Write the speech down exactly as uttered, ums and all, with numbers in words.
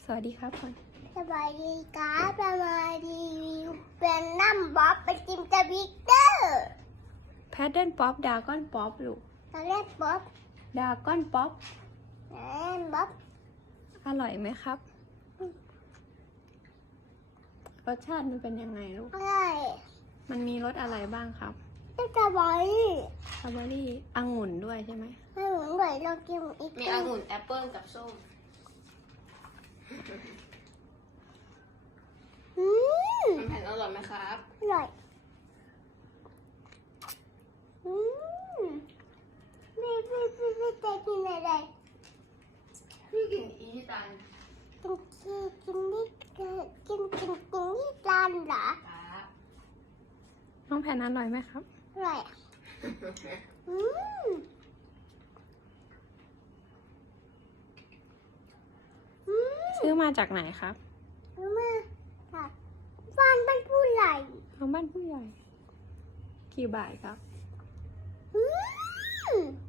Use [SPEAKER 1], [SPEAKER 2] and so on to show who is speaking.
[SPEAKER 1] สวัสดีครับก่อน
[SPEAKER 2] สวัสดีครับเรามารีวิวเป็นน้ำบ๊อบไปกินสวิกเตอร์
[SPEAKER 1] แพดเดิลป๊อปดาก้อนป๊อปลูก
[SPEAKER 2] เราเรียกบ๊อบ
[SPEAKER 1] ดาก้อนป๊อป
[SPEAKER 2] แอมบ๊อบ
[SPEAKER 1] อร่อยไหมครับรสชาติมันเป็นยังไงลูก
[SPEAKER 2] อะไร
[SPEAKER 1] มันมีรสอะไรบ้างครับ
[SPEAKER 2] จะจะบอย
[SPEAKER 1] สตรอเบอรี่องุ่นด้วยใช่ไหม
[SPEAKER 2] ให้เหมือนเหมือนเรากินอีก
[SPEAKER 3] มีองุ่นแอปเปิ้ลกับส้ม
[SPEAKER 2] อืม
[SPEAKER 3] มันแผ่นอร่อยไหมครับ
[SPEAKER 2] อร่อยอืมพี่พี่พี่พี่จะกินอะไร
[SPEAKER 3] พี่กินอีตัน
[SPEAKER 2] กินกินกินนี่กินกินกินกินนี่ร้านเหรอ
[SPEAKER 3] ครับ
[SPEAKER 1] น้องแพนอร่อยไหมครับ
[SPEAKER 2] อร่อยอ่ะอืมอืม
[SPEAKER 1] ซื้อมาจากไหนครับ
[SPEAKER 2] รู้ไหมค่ะบ้านบ้านผู้ใหญ่
[SPEAKER 1] ทางบ้านผู้ใหญ่ กี่บาทครับ
[SPEAKER 2] อืม